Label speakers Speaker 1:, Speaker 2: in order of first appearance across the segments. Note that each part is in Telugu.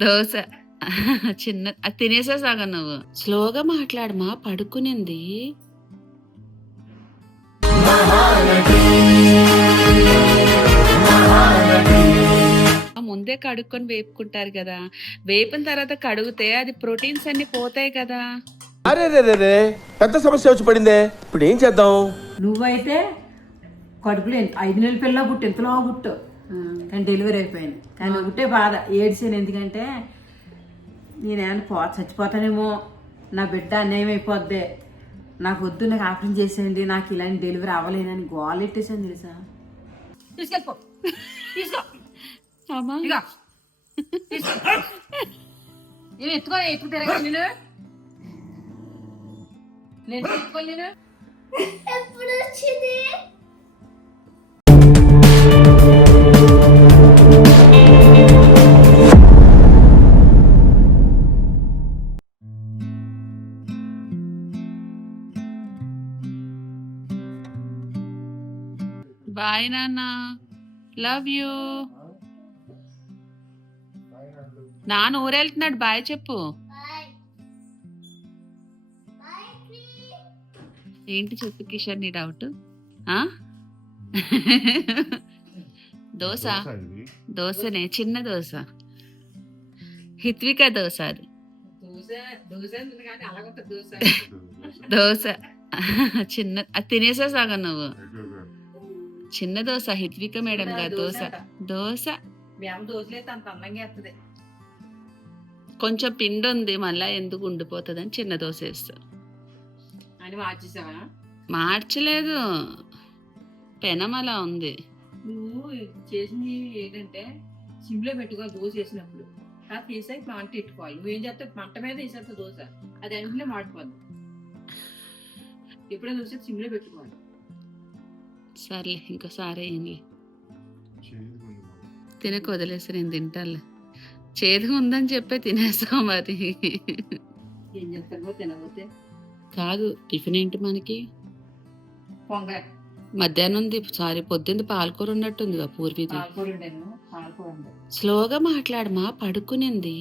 Speaker 1: దోశ
Speaker 2: చిన్న అది తినేసే సగం నువ్వు స్లోగా మాట్లాడమా పడుకునింది ముందే కడుక్కొని వేపుకుంటారు కదా వేపిన తర్వాత కడుగుతే అది ప్రోటీన్స్ అన్ని పోతాయి కదా
Speaker 3: అరే రే పెద్ద సమస్య వచ్చి పడిందే ఇప్పుడు ఏం చేద్దాం
Speaker 4: నువ్వైతే కడుపులో ఎంత- ఐదు నెలల పిల్ల పుట్టు ఎంతలో పుట్టు కానీ డెలివరీ అయిపోయింది. కానీ ఒకటే బాధ ఏడ్చాను ఎందుకంటే నేనేమైనా పో చచ్చిపోతానేమో నా బిడ్డ అన్యాయం అయిపోద్ది. నాకు వద్దు నాకు ఆపరేషన్ చేసేయండి నాకు ఇలాంటి డెలివరీ అవ్వలేనని గోల్ ఎట్టేసాను తెలుసా?
Speaker 1: తీసుకెళ్ళిపో. తీసుకో. నేను ఎత్తుకో ఎత్తుకు తిరగా నేను నేను ఎత్తుకోవాలి నేను
Speaker 2: బాయ్ నాన్న లవ్ యూ నాన్న ఊరెళ్తున్నాడు. బాయ్ చెప్పు. ఏంటి చెప్పు కిషోర్ నీ డౌట్ ఆ? దోశ? దోశనే చిన్న దోశ. హిత్విక దోశ అది.
Speaker 1: దోశ.
Speaker 2: చిన్న అది తినేసే సగం నువ్వు. చిన్న దోశ హిత్విక మేడం గారు దోశ దోశ. కొంచెం పిండి ఉంది మళ్ళా ఎందుకు ఉండిపోతుందని చిన్న దోశ వేస్తా.
Speaker 1: అని
Speaker 2: మార్చలేదు. పెనం అలా ఉంది.
Speaker 1: నువ్వు చేసింది ఏంటంటే సిమ్లో పెట్టుకోవాలి దోశ వేసినప్పుడు. అది తీసాక మంట పెట్టుకోవాలి నువ్వేం చేస్తే మంట మీద వేసేస్తా దోశ. అది వెంటనే మాడిపోద్ది. ఎప్పుడైనా దోశ సిమ్లో పెట్టుకోవాలి.
Speaker 2: సర్లే ఇంకోసారి ఏంలే తినక వదిలేసి నేను తింటాలే. చేదుగా ఉందని చెప్పే తినేస్తాం మరి. కాదు టిఫిన్ ఏంటి మనకి?
Speaker 1: పొంగ.
Speaker 2: మధ్యాహ్నం ఉంది సారీ పొద్దుంది పాలకూర ఉన్నట్టుంది పూర్వీది.
Speaker 1: పాలకూర ఉండేను పాలకూర ఉండే.
Speaker 2: స్లోగా మాట్లాడమా పడుకునింది.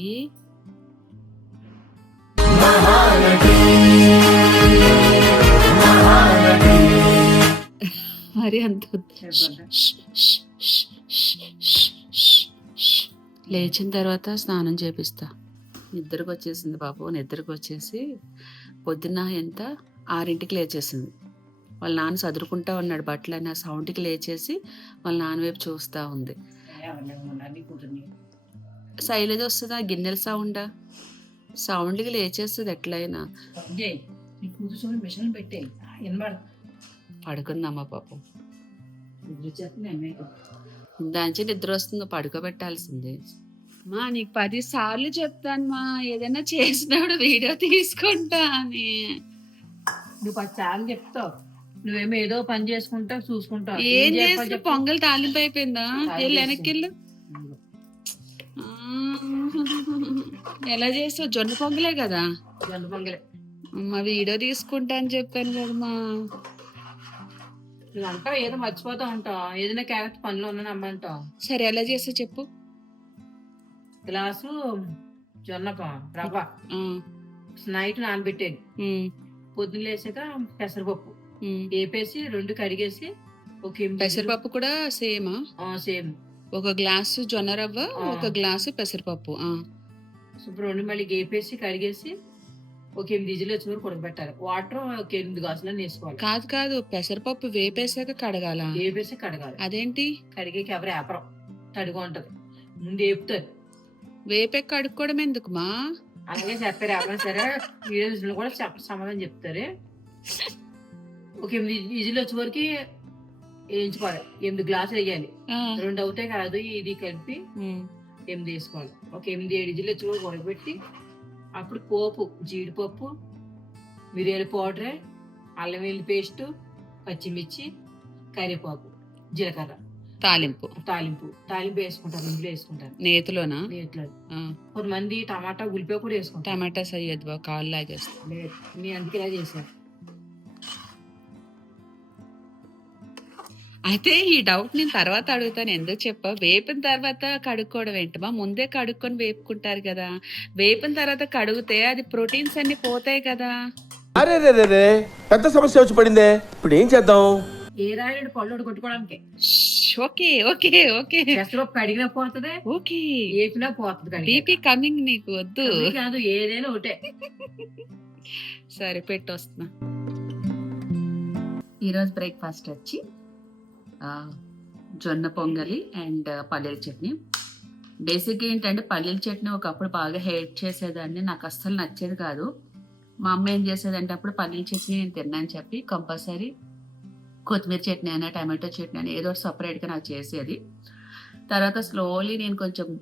Speaker 2: మరి అంత లేచిన తర్వాత స్నానం చేపిస్తా. నిద్రకు వచ్చేసింది బాబు. నిద్రకు వచ్చేసి పొద్దున్న ఎంత? ఆరింటికి లేచేసింది. వాళ్ళ నాన్న చదువుకుంటా ఉన్నాడు. బట్టలు ఆ సౌండ్కి లేచేసి వాళ్ళ నాన్న వైపు చూస్తూ ఉంది. శైలజ వస్తుందా? గిన్నెల సౌండా? సౌండ్కి లేచేస్తుంది ఎట్లయినా.
Speaker 1: మిషన్ పెట్టే
Speaker 2: పడుకుందమ్మా పాపం. దాంచి నిద్ర వస్తుందో పడుకోబెట్టాల్సిందే. మా నీకు పది సార్లు చెప్తాను మా ఏదైనా చేసినప్పుడు వీడియో తీసుకుంటా అని.
Speaker 1: నువ్వు పది సార్లు చెప్తావు. నువ్వేమో ఏదో పని చేసుకుంటావు చూసుకుంటావు.
Speaker 2: ఏం చేస్తా? పొంగల్ తాలింపు అయిపోయిందా? వెళ్ళి వెనక్కి వెళ్ళు ఎలా చేస్తావు? జొన్న పొంగలే కదా?
Speaker 1: జొన్న పొంగలే.
Speaker 2: మా వీడియో తీసుకుంటా అని చెప్పాను కదా మా.
Speaker 1: అంటావు ఏదో మర్చిపోతా ఉంటావు ఏదైనా క్యారెట్ పనిలో ఉన్నాను అమ్మంటావు?
Speaker 2: సరే ఎలా చేస్తా చెప్పు.
Speaker 1: గ్లాసు జొన్న ప- రవ్వ నైట్ నానబెట్టేది. పొద్దున్న లేసాక పెసరపప్పు. వేపేసి రెండు కడిగేసి ఒక
Speaker 2: పెసరపప్పు కూడా సేమా?
Speaker 1: సేమ్.
Speaker 2: ఒక గ్లాసు జొన్న రవ్వ. ఒక గ్లాసు పెసరపప్పు.
Speaker 1: రెండు మళ్ళీ గేపేసి కడిగేసి ఒక ఎనిమిది ఇజులు వచ్చి వరకు ఉడకబెట్టాలి వాటర్ ఒక ఎనిమిది గ్లాసులని వేసుకోవాలి.
Speaker 2: కాదు కాదు పెసరపప్పు వేపేసాక కడగాల?
Speaker 1: వేపేసి కడగాలి.
Speaker 2: అదేంటి?
Speaker 1: కడిగేకి ఎవరు ఏపరం. తడిగా ఉంటది. ముందు వేపుతారు
Speaker 2: వేపే కడుక్కోవడం ఎందుకు మా
Speaker 1: అలాగే చెప్పారు. ఎవరైనా సరే వీడియోస్ కూడా చెప్ప సమాధానం చెప్తారు. ఒక ఎనిమిది ఇజులు వచ్చే వరకు వేయించుకోవాలి. ఎనిమిది గ్లాసులు వేయాలి. రెండు అవుతాయి కాదు ఇది కలిపి ఎనిమిది వేసుకోవాలి. ఒక ఎనిమిది ఏడు ఇజులు వచ్చి వరకు ఉడకబెట్టి అప్పుడు పోపు జీడిపప్పు మిరియాల పౌడర్ అల్లం వెల్లుల్లి పేస్ట్ పచ్చిమిర్చి కరివేపాకు జీలకర్ర.
Speaker 2: తాలింపు.
Speaker 1: తాలింపు. తాలింపు వేసుకుంటారు ఇందులో వేసుకుంటారు.
Speaker 2: నేతిలోనా?
Speaker 1: నేతిలో. కొంతమంది టమాటా ఉల్లిపాయ కూడా వేసుకుంటారు.
Speaker 2: టమాటాస్ అయ్యద్దు బావ కాళ్ళు లాగేస్తా
Speaker 1: లేదు నేను అందుకే ఇలా చేశాను.
Speaker 2: అయితే ఈ డౌట్ నేను తర్వాత అడుగుతాను. ఎందుకు చెప్పా వేపిన తర్వాత కడుక్కోవడం ఏంటమ్మా ముందే కడుక్కొని వేపుకుంటారు కదా. వేపిన తర్వాత కడిగితే అది ప్రోటీన్స్ అన్ని పోతాయి కదా.
Speaker 3: అరే రే రే రే. పెద్ద సమస్య వచ్చి పడిందే. ఇప్పుడు ఏం చేద్దాం?
Speaker 1: ఏ రాయడు పళ్ళు కొట్టుకోవడానికి?
Speaker 2: Okay okay okay.
Speaker 1: పెసరపప్పు కడిగినా పోతుంది?
Speaker 2: ఓకే.
Speaker 1: ఏపినా పోతుంది
Speaker 2: బీపీ కమింగ్ నీకు వద్దు.
Speaker 1: కాదు ఏదైనా ఒకటే.
Speaker 2: సరే పెట్టి వస్తున్నా ఈరోజు బ్రేక్ఫాస్ట్ వచ్చి జొన్న పొంగలి అండ్ పల్లీల చట్నీ. బేసిక్గా ఏంటంటే పల్లీల చట్నీ ఒకప్పుడు బాగా హేట్ చేసేదాన్ని. నాకు అస్సలు నచ్చేది కాదు. మా అమ్మ ఏం చేసేదంటే అప్పుడు పల్లీల చట్నీ నేను తిన్నాను చెప్పి కంపల్సరీ కొత్తిమీర చట్నీ అయినా టమాటో చట్నీ అయినా ఏదో సపరేట్గా నాకు చేసేది. తర్వాత స్లోలీ నేను కొంచెం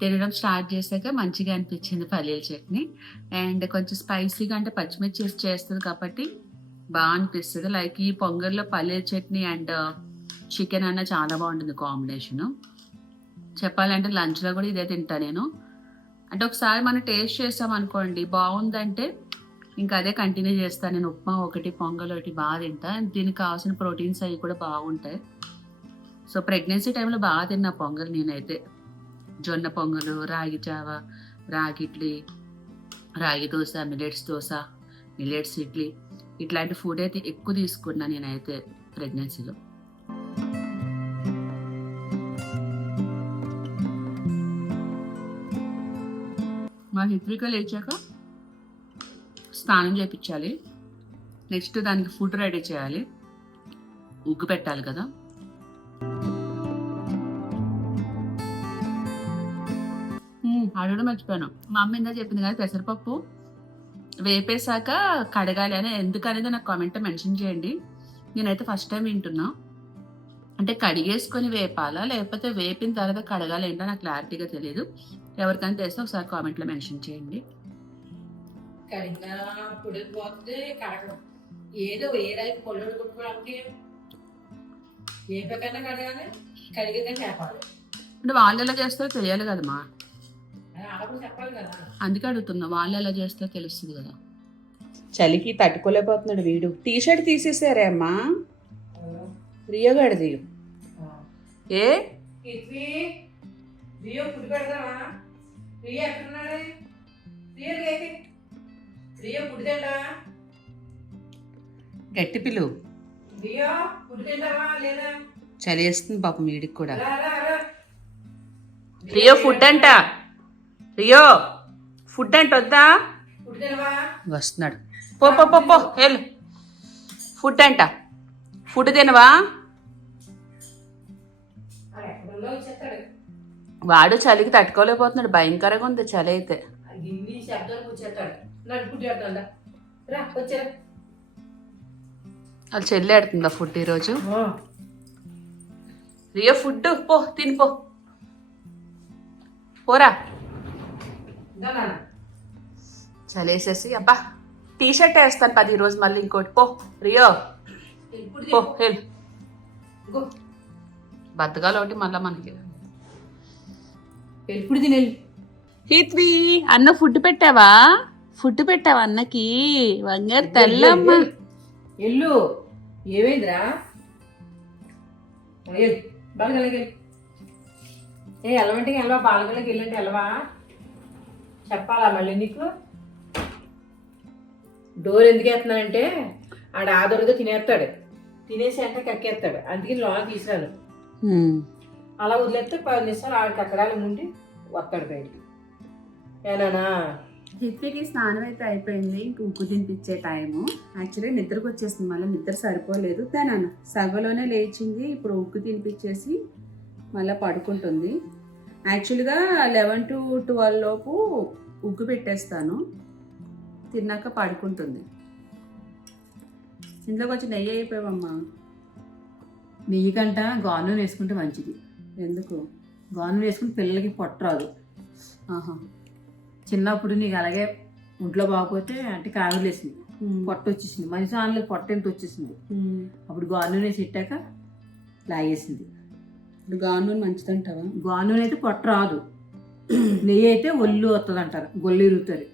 Speaker 2: తినడం స్టార్ట్ చేశాక మంచిగా అనిపించింది పల్లీల చట్నీ. అండ్ కొంచెం స్పైసీగా అంటే పచ్చిమిర్చి చేస్తుంది కాబట్టి బాగా అనిపిస్తుంది. లైక్ ఈ పొంగల్లో పల్లీల చట్నీ అండ్ చికెన్ అన్న చాలా బాగుంటుంది కాంబినేషను. చెప్పాలంటే లంచ్లో కూడా ఇదే తింటా నేను. అంటే ఒకసారి మనం టేస్ట్ చేసాం అనుకోండి బాగుందంటే ఇంకా అదే కంటిన్యూ చేస్తాను నేను ఉప్మా ఒకటి పొంగల్ ఒకటి బాగా తింటా. దీనికి కావాల్సిన ప్రోటీన్స్ అవి కూడా బాగుంటాయి. సో ప్రెగ్నెన్సీ టైంలో బాగా తిన్నా పొంగల్ నేనైతే. జొన్న పొంగలు రాగి జావ రాగి ఇడ్లీ రాగి దోశ మిలెట్స్ దోశ మిలెట్స్ ఇడ్లీ. ఇట్లాంటి ఫుడ్ అయితే ఎక్కువ తీసుకున్నా నేనైతే ప్రెగ్నెన్సీలో. మా హిత్రిక లేచాక స్నానం చేయించాలి నెక్స్ట్ దానికి ఫుడ్ రెడీ చేయాలి. ఉగ్గు పెట్టాలి కదా. అడగడం మర్చిపోయాను. మా అమ్మ ఇందా చెప్పింది కదా పెసరపప్పు వేపేశాక కడగాలి అని. ఎందుకనేది నాకు కామెంట్ మెన్షన్ చేయండి. నేనైతే ఫస్ట్ టైం వింటున్నా. అంటే కడిగేసుకొని వేపాలా? లేకపోతే వేపిన తర్వాత కడగాలి? ఏంటో నాకు క్లారిటీగా తెలియదు ఎవరికైనా తెలిస్తే ఒకసారి కామెంట్లో మెన్షన్ చేయండి.
Speaker 1: కడగడం ఏదో కొట్టుకోవడానికి ఏ కడగాలి? కడిగితే చేపాలి
Speaker 2: అంటే వాళ్ళు ఎలా చేస్తారో తెలియాలి కదమ్మా
Speaker 1: చెప్పాలి కదా.
Speaker 2: అందుకే అడుగుతున్నా వాళ్ళు ఎలా చేస్తారో తెలుస్తుంది కదా. చలికి తట్టుకోలేకపోతున్నాడు వీడు. టీ షర్ట్ తీసేసారే అమ్మా. రియో గడిది. ఏ?
Speaker 1: ఇడ్లీ రియో ఫుడ్ పెడదామా రియో ఎక్కడున్నాడే? రియో లేకి రియో ఫుడ్ తింటా
Speaker 2: గట్టి పిలు
Speaker 1: రియో ఫుడ్ తింటావా లేదా?
Speaker 2: పాపం వీడికి కూడా. రియో ఫుడ్ అంట. రియో ఫుడ్ అంట వద్దా? వస్తున్నాడు. పో పో పో. వెళ్ళు. ఫుడ్ అంట. ఫుడ్ తినవా? వాడు చలికి తట్టుకోలేకపోతున్నాడు భయంకరంగా ఉంది చలి అయితే.
Speaker 1: శబ్దాలు కూర్చేస్తాడు రా వచ్చారా.
Speaker 2: వాళ్ళు చెల్లి ఆడుతుందా ఫుడ్ ఈరోజు? రియో ఫుడ్ పో తిని పో. పోరా. చలేసేసి అబ్బా టీ షర్ట్ వేస్తాను పది రోజు మళ్ళీ ఇంకోటి. పో రియో. పో వెళ్ళు. బతకాలు ఒకటి మళ్ళీ మనకి.
Speaker 1: ఎప్పుడు తినేది?
Speaker 2: హిత్వి అన్న ఫుడ్ పెట్టావా? ఫుడ్ పెట్టావా అన్నకి? వంగారు తెల్లమ్మ.
Speaker 1: ఎల్లు ఏమైందిరా? బాలగలకి ఏ ఎలవంటికి వెళ్ళవా బాలగలకి వెళ్ళంటే వెళ్ళవా చెప్పాలా మళ్ళీ నీకు? డోర్ ఎందుకు వేస్తున్నానంటే ఆడ ఆదరుగా తినేస్తాడు. తినేసి అంటే కక్కేస్తాడు. అందుకే లోన తీసినాను అలా వదిలేస్తే పది నిమిషాలు ఆడికి అక్కడ ఉండి వస్తాడు బయటికి. ఏనానా
Speaker 2: హిత్వికి స్నానం అయితే అయిపోయింది. ఇంక ఉక్కు తినిపించే టైము యాక్చువల్లీ నిద్రకు వచ్చేసింది మళ్ళీ నిద్ర సరిపోలేదు. తనను సగలోనే లేచింది. ఇప్పుడు ఉక్కు తినిపించేసి మళ్ళీ పడుకుంటుంది. యాక్చువల్గా లెవెన్ టు ట్వెల్వ్ లోపు ఉగ్గు పెట్టేస్తాను. తిన్నాక పడుకుంటుంది. ఇంట్లో కొంచెం నెయ్యి అయిపోయావమ్మా.
Speaker 4: నెయ్యి కంట గాను వేసుకుంటే మంచిది.
Speaker 2: ఎందుకు?
Speaker 4: గాను వేసుకుని పిల్లలకి పొట్టరాదు
Speaker 2: ఆహా.
Speaker 4: చిన్నప్పుడు నీకు అలాగే ఒంట్లో బాగోపోతే అంటే కావిలేసింది. పొట్ట వచ్చేసింది. మనిషి ఆన్లో పొట్ట ఎంత వచ్చేసింది. అప్పుడు గాను వేసి ఇట్టాక లాగేసింది.
Speaker 2: ఇప్పుడు గాను మంచిదంటావా?
Speaker 4: గాను అయితే పొట్ట రాదు. నెయ్యి అయితే ఒళ్ళు వస్తుంది అంటారు గొల్లు ఇరుగుతుంది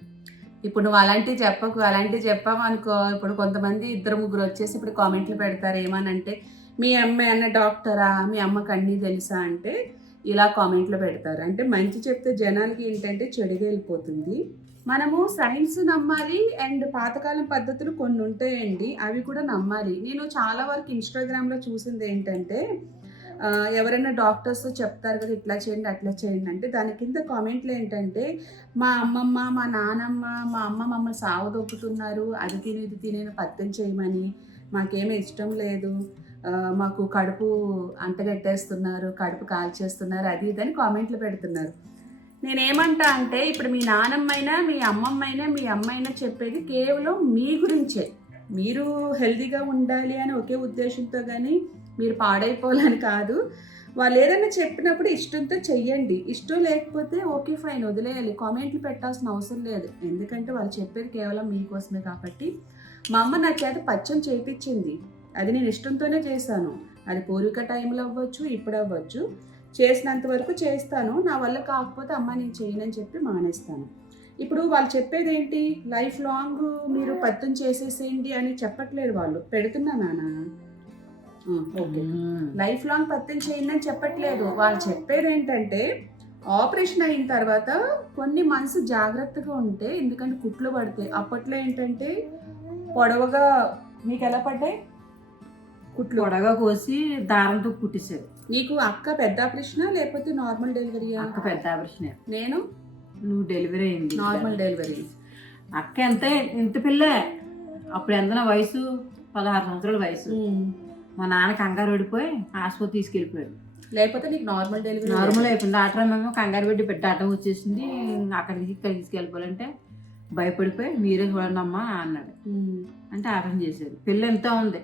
Speaker 2: ఇప్పుడు నువ్వు అలాంటివి చెప్పకు అలాంటివి చెప్పావు అనుకో ఇప్పుడు కొంతమంది ఇద్దరు ముగ్గురు వచ్చేసి ఇప్పుడు కామెంట్లు పెడతారు. ఏమనంటే
Speaker 5: మీ అమ్మాయి అన్న డాక్టరా? మీ అమ్మకి అన్నీ తెలుసా అంటే ఇలా కామెంట్లో పెడతారు. అంటే మంచి చెప్తే జనాలకి ఏంటంటే చెడుగా వెళ్ళిపోతుంది మనము సైన్స్ నమ్మాలి అండ్ పాతకాలం పద్ధతులు కొన్ని ఉంటాయండి. అవి కూడా నమ్మాలి. నేను చాలా వరకు ఇన్స్టాగ్రామ్లో చూసింది ఏంటంటే ఎవరైనా డాక్టర్స్ చెప్తారు కదా ఇట్లా చేయండి అట్లా చేయండి అంటే దాని కింద కామెంట్లు ఏంటంటే మా అమ్మమ్మ మా నానమ్మ మా అమ్మ మమ్మల్ని సావదొక్కుతున్నారు. అది తిని ఇది తినేను పత్యం చేయమని. మాకేమీ ఇష్టం లేదు. మాకు కడుపు అంటగట్టేస్తున్నారు కడుపు కాల్చేస్తున్నారు అది ఇది అని కామెంట్లు పెడుతున్నారు. నేనేమంటా అంటే ఇప్పుడు మీ నానమ్మైనా మీ అమ్మమ్మైనా మీ అమ్మైనా చెప్పేది కేవలం మీ గురించే. మీరు హెల్దీగా ఉండాలి అని ఒకే ఉద్దేశంతో కానీ మీరు పాడైపోవాలని కాదు. వాళ్ళు ఏదైనా చెప్పినప్పుడు ఇష్టంతో చెయ్యండి. ఇష్టం లేకపోతే ఓకే ఫైన్ వదిలేయాలి. కామెంట్లు పెట్టాల్సిన అవసరం లేదు. ఎందుకంటే వాళ్ళు చెప్పేది కేవలం మీకోసమే కాబట్టి మా అమ్మ నా చేత పచ్చం చేయించింది అది నేను ఇష్టంతోనే చేశాను. అది పూర్విక టైంలో అవ్వచ్చు ఇప్పుడు అవ్వచ్చు. చేసినంత వరకు చేస్తాను. నా వల్ల కాకపోతే అమ్మ నేను చేయనని చెప్పి మానేస్తాను. ఇప్పుడు వాళ్ళు చెప్పేది ఏంటి లైఫ్ లాంగ్ మీరు పత్తం చేసేసేయండి అని చెప్పట్లేదు వాళ్ళు. పెడుతున్నా నాన్న ఓకే. లైఫ్ లాంగ్ పత్యం చేయండి అని చెప్పట్లేదు. వాళ్ళు చెప్పేది ఏంటంటే ఆపరేషన్ అయిన తర్వాత కొన్ని మనసు జాగ్రత్తగా ఉంటే ఎందుకంటే కుట్లు పడితే అప్పట్లో ఏంటంటే పొడవుగా మీకు ఎలా పడ్డాయి? కుట్లు.
Speaker 4: పొడగా కోసి దారంతో కుట్టేశారు
Speaker 5: నీకు అక్క పెద్ద ఆపరేషనా లేకపోతే నార్మల్ డెలివరీయా?
Speaker 4: అక్క పెద్ద ఆపరేషన్
Speaker 5: నేను?
Speaker 4: నువ్వు డెలివరీ అయింది
Speaker 5: నార్మల్ డెలివరీ.
Speaker 4: అక్క ఎంత ఇంత పిల్లే. అప్పుడు ఎంత నా వయసు? పదహారు సంవత్సరాల వయసు. మా నాన్న కంగారు పడిపోయి ఆసుపత్రి తీసుకెళ్ళిపోయాడు.
Speaker 5: లేకపోతే నీకు నార్మల్ డెలివరీ
Speaker 4: నార్మల్ అయిపోయింది. ఆటరం మేము కంగారు పెట్టి పెట్టి ఆటం వచ్చేసింది. అక్కడికి ఇక్కడికి తీసుకెళ్ళిపోవాలంటే భయపడిపోయి మీరే చూడండి అమ్మా అన్నాడు అంటే ఆటం చేశారు పిల్ల ఎంత ఉంది?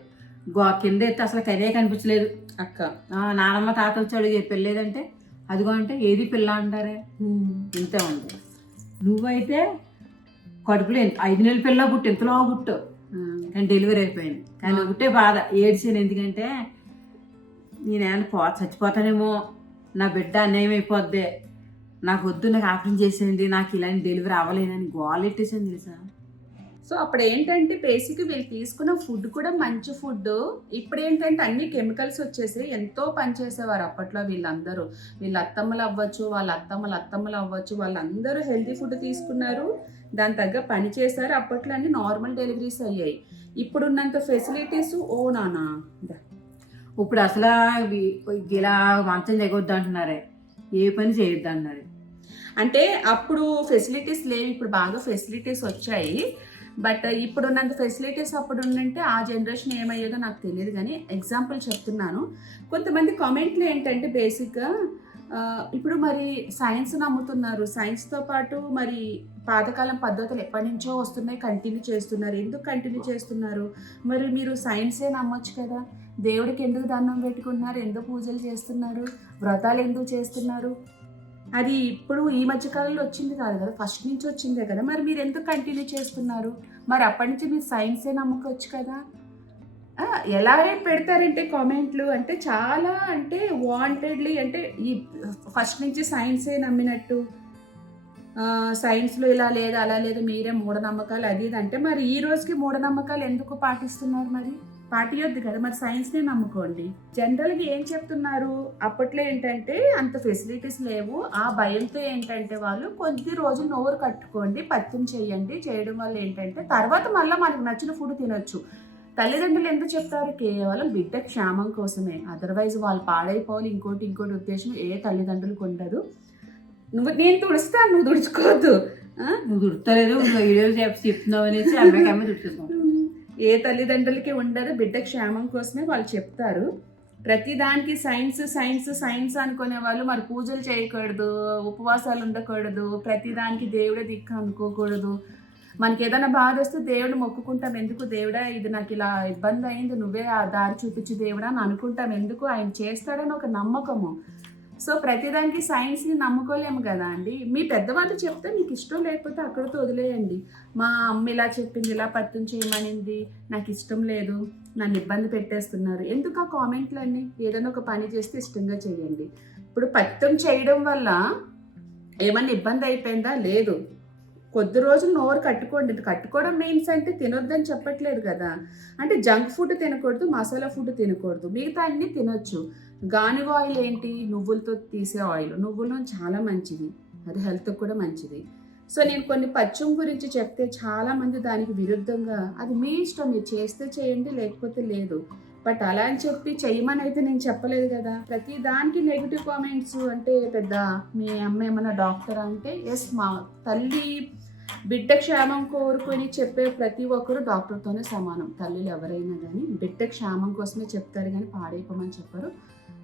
Speaker 4: గో కింద ఎత్తే అసలు కరే కనిపించలేదు.
Speaker 5: అక్క.
Speaker 4: నానమ్మ తాత వచ్చి అడిగే పెళ్ళేదంటే అదిగో అంటే ఏది పిల్ల అంటారే? ఇంతే ఉంది. నువ్వైతే కడుపులో ఐదు నెలల పిల్ల పుట్టి ఎంతలో పుట్టు. కానీ డెలివరీ అయిపోయింది. కానీ ఒకటే బాధ. ఏడ్చాను ఎందుకంటే నేనేమైనా పో చచ్చిపోతానేమో నా బిడ్డ అన్యాయం అయిపోద్ది. నాకు వద్దు నాకు ఆపరేషన్ చేసేయండి నాకు ఇలాంటి డెలివరీ అవ్వలేనని గోలెట్టేసాను తెలుసా?
Speaker 5: సో అప్పుడు ఏంటంటే బేసిక్ వీళ్ళు తీసుకున్న ఫుడ్ కూడా మంచి ఫుడ్. ఇప్పుడు ఏంటంటే అన్ని కెమికల్స్ వచ్చేసి ఎంతో పనిచేసేవారు అప్పట్లో వీళ్ళందరూ. వీళ్ళ అత్తమ్మలు అవ్వచ్చు వాళ్ళ అత్తమ్మలు అత్తమ్మలు అవ్వచ్చు వాళ్ళందరూ హెల్తీ ఫుడ్ తీసుకున్నారు. దాని తగ్గ పని చేశారు. అప్పట్లో అన్ని నార్మల్ డెలివరీస్ అయ్యాయి. ఇప్పుడున్నంత ఫెసిలిటీస్ ఓ నానా.
Speaker 4: ఇప్పుడు అసలు ఇలా మంచం దిగొద్దు అంటున్నారే. ఏ పని చేయొద్దు అన్నారు.
Speaker 5: అంటే అప్పుడు ఫెసిలిటీస్ లేవు. ఇప్పుడు బాగా ఫెసిలిటీస్ వచ్చాయి. బట్ ఇప్పుడున్నంత ఫెసిలిటీస్ అప్పుడు ఉండంటే ఆ జనరేషన్ ఏమయ్యేదో నాకు తెలియదు కానీ ఎగ్జాంపుల్ చెప్తున్నాను. కొంతమంది కామెంట్లు ఏంటంటే బేసిక్గా ఇప్పుడు మరి సైన్స్ నమ్ముతున్నారు. సైన్స్తో పాటు మరి పాతకాలం పద్ధతులు ఎప్పటి నుంచో వస్తున్నాయి కంటిన్యూ చేస్తున్నారు. ఎందుకు కంటిన్యూ చేస్తున్నారు? మరి మీరు సైన్సే నమ్మొచ్చు కదా. దేవుడికి ఎందుకు దండం పెట్టుకున్నారు? ఎందుకు పూజలు చేస్తున్నారు? వ్రతాలు ఎందుకు చేస్తున్నారు? అది ఇప్పుడు ఈ మధ్య కాలంలో వచ్చింది కాదు కదా ఫస్ట్ నుంచి వచ్చిందే కదా. మరి మీరు ఎందుకు కంటిన్యూ చేస్తున్నారు? మరి అప్పటి నుంచి మీరు సైన్సే నమ్ముకోవచ్చు కదా? ఎలా రేపు పెడతారంటే కామెంట్లు అంటే చాలా అంటే వాంటెడ్లీ అంటే ఈ ఫస్ట్ నుంచి సైన్సే నమ్మినట్టు సైన్స్లో ఇలా లేదు అలా లేదు మీరే మూఢనమ్మకాలు అది ఇది అంటే మరి ఈ రోజుకి మూఢనమ్మకాలు ఎందుకు పాటిస్తున్నారు మరి? పాటియొద్దు కదా మరి సైన్స్నే నమ్ముకోండి. జనరల్గా ఏం చెప్తున్నారు? అప్పట్లో ఏంటంటే అంత ఫెసిలిటీస్ లేవు. ఆ భయంతో ఏంటంటే వాళ్ళు కొద్ది రోజులు నోరు కట్టుకోండి పత్యం చేయండి. చేయడం వల్ల ఏంటంటే తర్వాత మళ్ళీ మనకు నచ్చిన ఫుడ్ తినొచ్చు. తల్లిదండ్రులు ఎందుకు చెప్తారు? కేవలం బిడ్డ క్షేమం కోసమే. అదర్వైజ్ వాళ్ళు పాడైపోవాలి. ఇంకోటి ఇంకోటి ఉద్దేశం ఏ తల్లిదండ్రులకు ఉండదు. నువ్వు నేను తుడుస్తాను నువ్వు తుడుచుకోవద్దు.
Speaker 4: నువ్వు దుడతలేదు నువ్వు వీడియోలు చెప్తున్నావు అనేసి అమ్మాయికి అమ్మాయి దుడుచుకుంటాం
Speaker 5: ఏ తల్లిదండ్రులకి ఉండదు బిడ్డ క్షేమం కోసమే వాళ్ళు చెప్తారు. ప్రతిదానికి సైన్స్ సైన్స్ సైన్స్ అనుకునే వాళ్ళు మరి పూజలు చేయకూడదు ఉపవాసాలు ఉండకూడదు ప్రతిదానికి దేవుడే దిక్కు అనుకోకూడదు. మనకి ఏదైనా బాధ వస్తే దేవుడు మొక్కుకుంటాం. ఎందుకు దేవుడా ఇది నాకు ఇలా ఇబ్బంది అయింది నువ్వే ఆ దారి చూపించి దేవుడా అని అనుకుంటాం. ఎందుకు? ఆయన చేస్తాడని ఒక నమ్మకము. సో ప్రతిదానికి సైన్స్ని నమ్ముకోలేము కదా అండి. మీ పెద్దవాళ్ళు చెప్తే మీకు ఇష్టం లేకపోతే అక్కడితో వదిలేయండి. మా అమ్మ ఇలా చెప్పింది ఇలా పత్యం చేయమనింది నాకు ఇష్టం లేదు నన్ను ఇబ్బంది పెట్టేస్తున్నారు. ఎందుకు ఆ కామెంట్లన్నీ? ఏదైనా ఒక పని చేస్తే ఇష్టంగా చేయండి. ఇప్పుడు పత్యం చేయడం వల్ల ఏమన్నా ఇబ్బంది అయిపోయిందా? లేదు. కొద్ది రోజులు నోరు కట్టుకోండి. కట్టుకోవడం మీన్స్ అంటే తినొద్దని చెప్పట్లేదు కదా. అంటే జంక్ ఫుడ్ తినకూడదు మసాలా ఫుడ్ తినకూడదు. మిగతా అన్నీ తినొచ్చు. గానుగ ఆయిల్ ఏంటి? నువ్వులతో తీసే ఆయిల్ నువ్వులు చాలా మంచిది. అది హెల్త్కి కూడా మంచిది. సో నేను కొన్ని పచ్చం గురించి చెప్తే చాలామంది దానికి విరుద్ధంగా అది మీ ఇష్టం. మీరు చేస్తే చేయండి లేకపోతే లేదు. బట్ అలా అని చెప్పి చేయమని అయితే నేను చెప్పలేదు కదా. ప్రతి దానికి నెగిటివ్ కామెంట్స్ అంటే పెద్ద మీ అమ్మ ఏమన్నా డాక్టర్ అంటే ఎస్ మా తల్లి బిడ్డ క్షేమం కోరుకొని చెప్పే ప్రతి ఒక్కరు డాక్టర్తోనే సమానం. తల్లులు ఎవరైనా కానీ బిడ్డ క్షేమం కోసమే చెప్తారు కానీ పాడైపోమని చెప్పరు.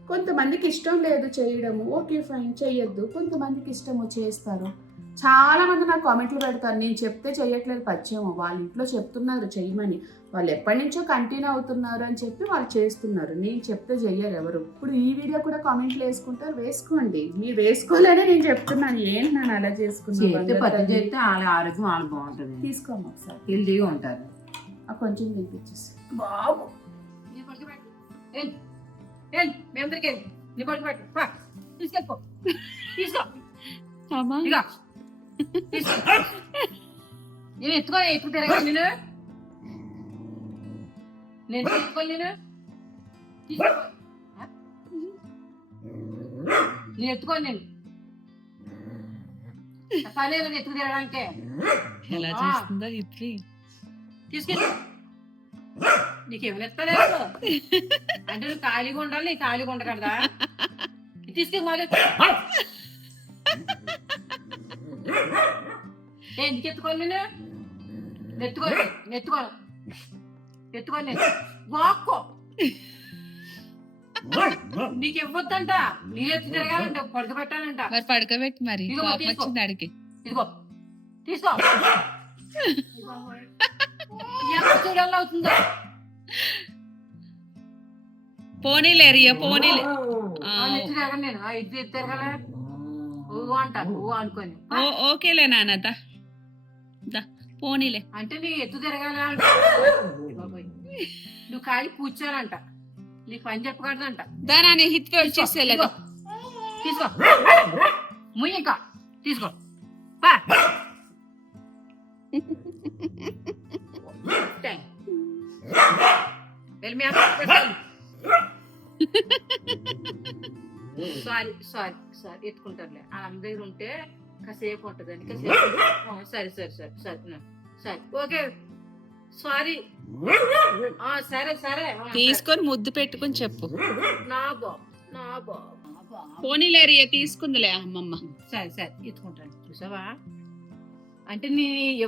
Speaker 5: కొంతమందికి ఇష్టం లేదు చేయడము. ఓకే ఫైన్ చేయొద్దు కొంతమందికి ఇష్టము చేస్తారు. చాలా మంది నాకు కామెంట్లు పెడతారు నేను చెప్తే చేయట్లేదు పచ్చేమో వాళ్ళ ఇంట్లో చెప్తున్నారు చెయ్యమని. వాళ్ళు ఎప్పటి నుంచో కంటిన్యూ అవుతున్నారు అని చెప్పి వాళ్ళు చేస్తున్నారు. నేను చెప్తే చెయ్యరు ఎవరు? ఇప్పుడు ఈ వీడియో కూడా కామెంట్లు వేసుకుంటారు. వేసుకోండి. మీరు వేసుకోలేనే నేను చెప్తున్నాను. ఏంటి నన్ను అలా
Speaker 4: చేస్తే
Speaker 5: చేసుకున్నాను
Speaker 4: పత్తి చేస్తే వాళ్ళ ఆరోగ్యం వాళ్ళు బాగుంటుంది.
Speaker 5: తీసుకోమ్మా ఒకసారి.
Speaker 4: హెల్తీగా ఉంటారు.
Speaker 5: ఆ కొంచెం తినిపించేసి.
Speaker 4: బాబు!
Speaker 1: ఏం ఏం తీసుకెళ్ళిపో. తీసుకో. తీసుకో నేను ఎత్తుకో ఎత్తుకు తిరగా నేను నేను ఎత్తుకోను నేను? నేను ఎత్తుకోను నేను పర్లేదు నేను ఎత్తుకు తిరగడానికే.
Speaker 5: ఎలా. చేస్తుందో ఇడ్లీ
Speaker 1: తీసుకెళ్ళి నీకేమైనా ఎత్తలేదు? అంటే నువ్వు ఖాళీగా ఉండాలి నీ ఖాళీగా ఉండకూడదా? తీసుకెళ్ళి ఏ ఎందుకు ఎత్తుకోను నేను ఎత్తుకోను ఎత్తుకోను ఎత్తుకోను నేను వాక్కో. నీకు ఇవ్వద్దంట. నీ ఎత్తు తిరగాలంట పడుకు పెట్టాలంట
Speaker 5: మరి పడుకోబెట్టి మరి. వచ్చింది అడిగి
Speaker 1: ఇదిగో. తీసుకో. ఎంత చూడాలి అవుతుందో.
Speaker 5: పోనీలే రియా పోనీలే. ఆ
Speaker 1: ఇది తిరగలే. ఊ అంట అనుకొని.
Speaker 5: ఓ ఓకేలే నాన్న దా. పోనీలే.
Speaker 1: అంటే నీ ఎత్తు తిరగాలి. నువ్వు ఖాళీ కూర్చోనంట నీకు పని చెప్పకూడదంట.
Speaker 5: దా నాన్న హిట్ వచ్చేసి
Speaker 1: ఇదిగో. తీసుకో. ముయ్యి ఇంకా. తీసుకో. పా. వెళ్ళి మీ. సారీ సారీ సారీ ఎత్తుకుంటారులే. ఆ అమ్మ దగ్గర ఉంటే కాసేపు ఉంటుందని కాసేపు ఆ, సరే సరే సరే సరే సరే. ఓకే. సారీ. ఆ, సరే సరే.
Speaker 5: తీసుకొని ముద్దు పెట్టుకొని చెప్పు.
Speaker 1: నా బాబు నా బాబు.
Speaker 5: పోనీలే రియా తీసుకుందిలే అమ్మమ్మ.
Speaker 1: సరే సరే ఎత్తుకుంటాను. చూసావా? అంటే నీ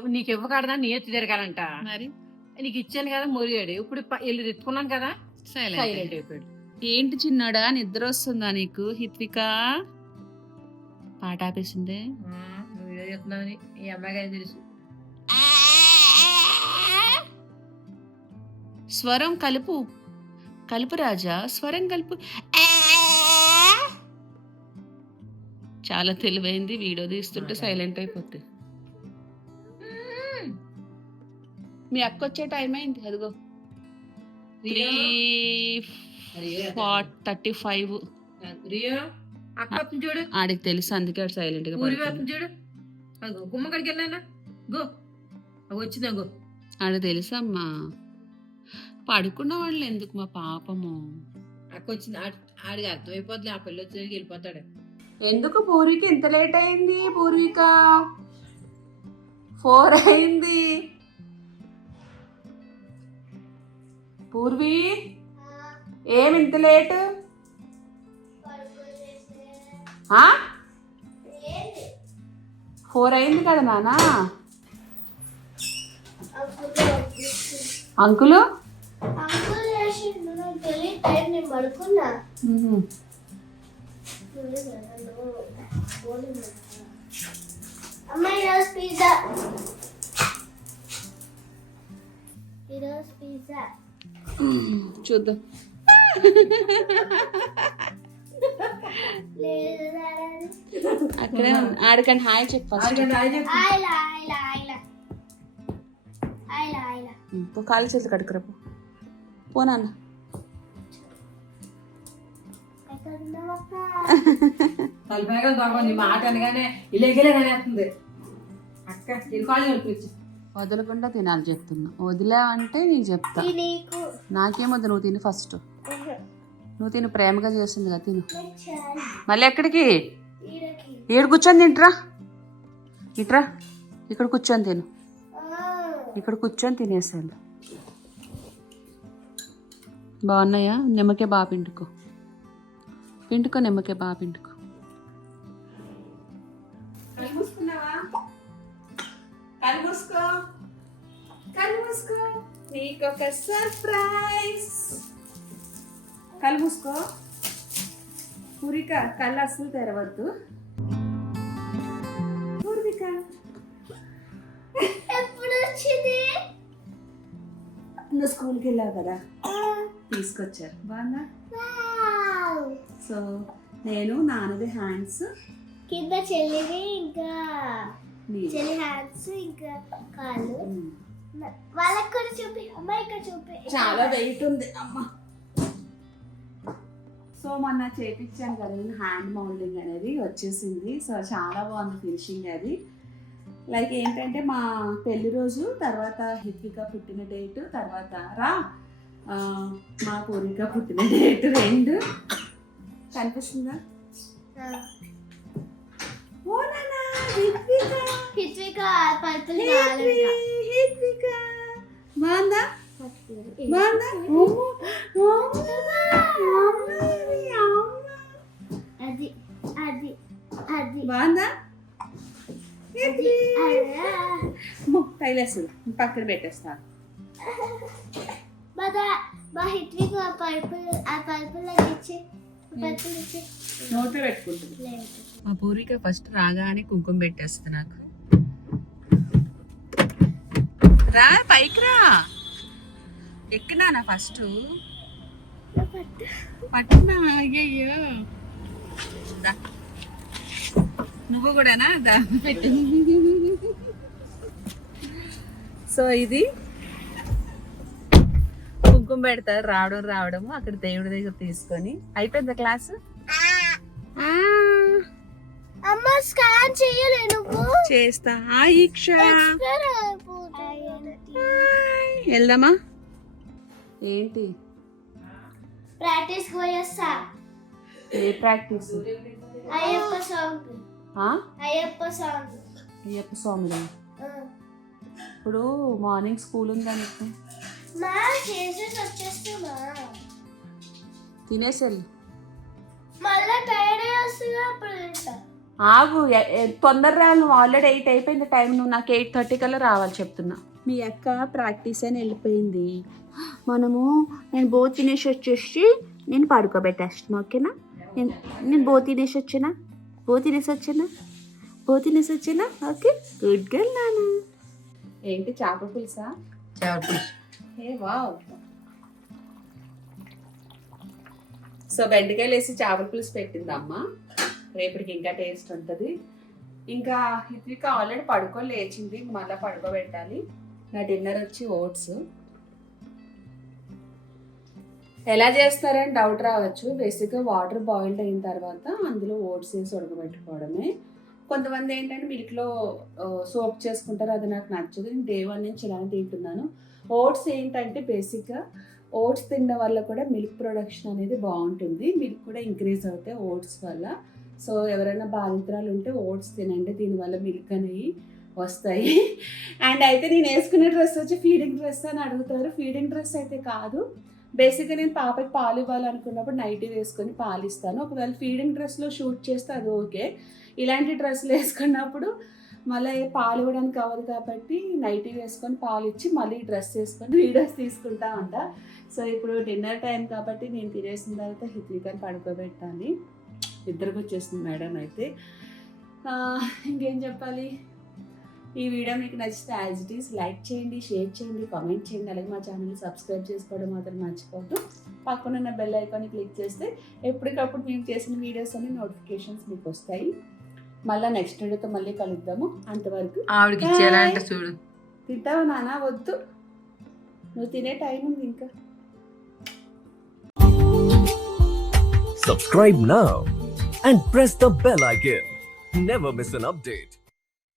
Speaker 1: నీకు ఇవ్వకూడదా? నీ ఎత్తు తిరగాలంట.
Speaker 5: మరి?
Speaker 1: నీకు ఇచ్చాను కదా మురిగాడు. ఇప్పుడు వెళ్ళి ఎత్తుకున్నాను కదా సైలెంట్ అయిపోయాడు.
Speaker 5: ఏంటి చిన్నాడా? నిద్ర వస్తుందా నీకు? హిత్విక? పాట ఆపేసిందే.
Speaker 1: ఈ అమ్మాయి తెలుసు.
Speaker 5: స్వరం కలుపు. కలుపు రాజా స్వరం కలుపు. చాలా తెలివైంది వీడియో తీస్తుంటే సైలెంట్ అయిపోతుంది మీ అక్క వచ్చే టైం అయింది అదిగో. Three thirty five.
Speaker 1: రియో? అక్క వస్తుంది చూడు.
Speaker 5: ఆడికి తెలుసు అందుకే
Speaker 1: సైలెంట్గా చూడు. అగో గుమ్మ కడికి వెళ్ళానా? గో. అగో వచ్చిందా గో
Speaker 5: ఆడు తెలుసమ్మా పడుకున్న వాళ్ళు ఎందుకు మా పాపము?
Speaker 1: అక్క వచ్చింది ఆడి- ఆడికి అర్థమైపోతుంది ఆ పిల్ల వచ్చి వెళ్ళిపోతాడు.
Speaker 5: ఎందుకు పూర్విక ఇంత లేట్ అయింది పూర్విక? ఫోర్ అయింది. పూర్వి? ఏమి ఇంత లేట్? ఫోర్ అయింది కదా నానా? అంకులు?
Speaker 6: పిజ్జా
Speaker 5: చూద్దాం. అక్కడే ఉంది. ఆడికండి హాయ్ చెప్పు పో కాలు చేతులు కడుకురా పో. పో నాన్న.
Speaker 6: ఎక్కడ ఉన్నావు అక్క
Speaker 1: తలపైగా బాబా నీ మాట అనగానే ఇలేగిలే అనేస్తుంది అక్క ఇది కాళ్ళు కనిపించు
Speaker 5: వదలకుండా తినాలి చెప్తున్నా. వదిలే అంటే నేను చెప్తా. నాకేమొద్దు నువ్వు తిని ఫస్ట్ నువ్వు తిని ప్రేమగా చేస్తుంది కదా తిను మళ్ళీ ఎక్కడికి? ఏడు కూర్చొని తింట్రా ఇట్రా. ఇక్కడ కూర్చొని తిను.
Speaker 6: ఆ,
Speaker 5: ఇక్కడ కూర్చొని తినేసాను బాగున్నాయా? నిమ్మకే బాగా పిండుకో. పిండుకో నిమ్మకే బాగా పిండుకో.
Speaker 1: కళ్ళు మూసుకున్నావా? కళ్ళు మూసుకో. కళ్ళు మూసుకో. నీకు ఒక సర్ప్రైజ్ కళ్ళు మూసుకో. పూరిక కళ్ళు అస్సలు తెరవద్దు. పూర్విక. నువ్వు స్కూల్కి వెళ్ళావు కదా? తీసుకొచ్చారు. బాగుందా?
Speaker 6: వావ్.
Speaker 1: సో నేను నాన్నది హ్యాండ్స్.
Speaker 6: కింద చెల్లివి ఇంకా. చెల్లి హ్యాండ్స్ ఇంకా కాళ్ళు. వాళ్ళకి కూడా చూపి అమ్మ ఇక్కడ చూపి.
Speaker 1: చాలా వెయిట్ ఉంది. అమ్మ. సో మొన్న చేపించాను కదా నేను హ్యాండ్ మౌల్డింగ్ అనేది వచ్చేసింది. సో చాలా బాగుంది ఫినిషింగ్ అది. లైక్ ఏంటంటే మా పెళ్ళి రోజు తర్వాత హిత్విక పుట్టిన డేట్ తర్వాత రా ఆ, మా పూర్విక పుట్టిన డేట్ రెండు. కనిపిస్తుందా. ఓ నాన్న హిత్విక
Speaker 6: హిత్విక
Speaker 1: బాగుందా?
Speaker 6: అది అది అది
Speaker 1: బాగుందా టైలేస్తుంది పక్కన పెట్టేస్తాను నోట్లో పెట్టుకుంటుంది
Speaker 5: మా పూర్విక ఫస్ట్ రాగానే కుంకుమ పెట్టేస్తుంది నాకు రా పైకి రా ఎక్కినానా ఫస్ట్? పట్టునా? అయ్యయ్యో. నువ్వు కూడానా? దా. పెట్టు. సో ఇది కుంకుమ పెడతారు రావడం రావడము. అక్కడ దేవుడి దగ్గర తీసుకొని. అయిపోయిందా క్లాస్? చేస్తా. ఈక్ష. వెళ్దామా? ఏంటి?
Speaker 6: ప్రాక్టీస్ పోయేస్తా.
Speaker 5: ఏ ప్రాక్టీస్?
Speaker 6: అయ్యప్ప సాంగ్
Speaker 5: ఆ?
Speaker 6: అయ్యప్ప సాంగ్
Speaker 5: అయ్యప్ప స్వామిదా? ఇప్పుడు మార్నింగ్ స్కూల్ ఉందా నీకు?
Speaker 6: మా చేసేసి వచ్చేస్తున్నా.
Speaker 5: తినేసెళ్ళు
Speaker 6: మళ్ళా టైర్డ్ వస్తుందా? అప్పుడు తింటా.
Speaker 5: ఆగు తొందర రావాలి నువ్వు ఆల్రెడీ ఎయిట్ అయిపోయింది టైం. నువ్వు నాకు ఎయిట్ థర్టీ కల్లా రావాలి చెప్తున్నా. మీ అక్క ప్రాక్టీస్ అని వెళ్ళిపోయింది. మనము నేను బో తినేసి వచ్చేసి నేను పడుకోబెట్టేస్తాను ఓకేనా? నేను నేను బో తినేసి వచ్చినా? బో తినేసి వచ్చినా? బో తినేసి వచ్చినా? ఓకే గుడ్ గర్ల్ నాన్న. ఏంటి చేప పులుసా? ఏ వావ్. సో బెండకాయలు వేసి చేపల పులుసు పెట్టింది అమ్మ. రేపటికి ఇంకా టేస్ట్ ఉంటుంది. ఇంకా హిత్విక ఆల్రెడీ పడుకొని లేచింది మళ్ళీ పడుకోబెట్టాలి. నా డిన్నర్ వచ్చి ఓట్స్. ఎలా చేస్తారని డౌట్ రావచ్చు. బేసిక్గా వాటర్ బాయిల్డ్ అయిన తర్వాత అందులో ఓట్స్ వేసి ఉడకబెట్టుకోవడమే. కొంతమంది ఏంటంటే మిల్క్లో సోప్ చేసుకుంటారు. అది నాకు నచ్చదు. నేను డే వన్ నుంచి ఇలానే తింటున్నాను. ఓట్స్ ఏంటంటే బేసిక్గా ఓట్స్ తినడం వల్ల కూడా మిల్క్ ప్రొడక్షన్ అనేది బాగుంటుంది. మిల్క్ కూడా ఇంక్రీజ్ అవుతాయి ఓట్స్ వల్ల. సో ఎవరైనా బాధితురాలు ఉంటే ఓట్స్ తినండి. దీనివల్ల మిల్క్ అనేవి వస్తాయి. అండ్ అయితే నేను వేసుకునే డ్రెస్ వచ్చి ఫీడింగ్ డ్రెస్ అని అడుగుతారు. ఫీడింగ్ డ్రెస్ అయితే కాదు. బేసిక్గా నేను పాపకి పాలు ఇవ్వాలనుకున్నప్పుడు నైటీ వేసుకొని పాలు ఇస్తాను. ఒకవేళ ఫీడింగ్ డ్రెస్లో షూట్ చేస్తే అది ఓకే. ఇలాంటి డ్రెస్సులు వేసుకున్నప్పుడు మళ్ళీ పాలు ఇవ్వడానికి అవ్వదు కాబట్టి నైటీ వేసుకొని పాలు ఇచ్చి మళ్ళీ డ్రెస్ వేసుకొని వీడియోస్ తీసుకుంటా ఉంటా. సో ఇప్పుడు డిన్నర్ టైం కాబట్టి నేను తినేసిన తర్వాత హిత్వికని పడుకోబెట్టాలి. ఇద్దరికి వచ్చేసింది మేడం అయితే. ఇంకేం చెప్పాలి? ఈ వీడియో మీకు నచ్చితే యాజ్ ఇట్ ఈస్ లైక్ చేయండి షేర్ చేయండి కామెంట్ చేయండి అలాగే మా ఛానల్ సబ్స్క్రైబ్ చేసుకోవడం మాత్రం మర్చిపోవద్దు. పక్కన ఉన్న బెల్ ఐకాన్ని క్లిక్ చేస్తే ఎప్పటికప్పుడు మేము చేసిన వీడియోస్ అన్ని నోటిఫికేషన్స్ మీకు వస్తాయి. మళ్ళీ నెక్స్ట్ వీడియోతో మళ్ళీ కలుద్దాము. అంతవరకు
Speaker 1: ఆవిడకి
Speaker 5: ఇచ్చేలా అంటే
Speaker 1: చూడు.
Speaker 5: తింటావా నాన్న? వద్దు. నువ్వు తినే టైం ఉంది ఇంకా.
Speaker 7: Subscribe now and press the bell icon. Never miss an update.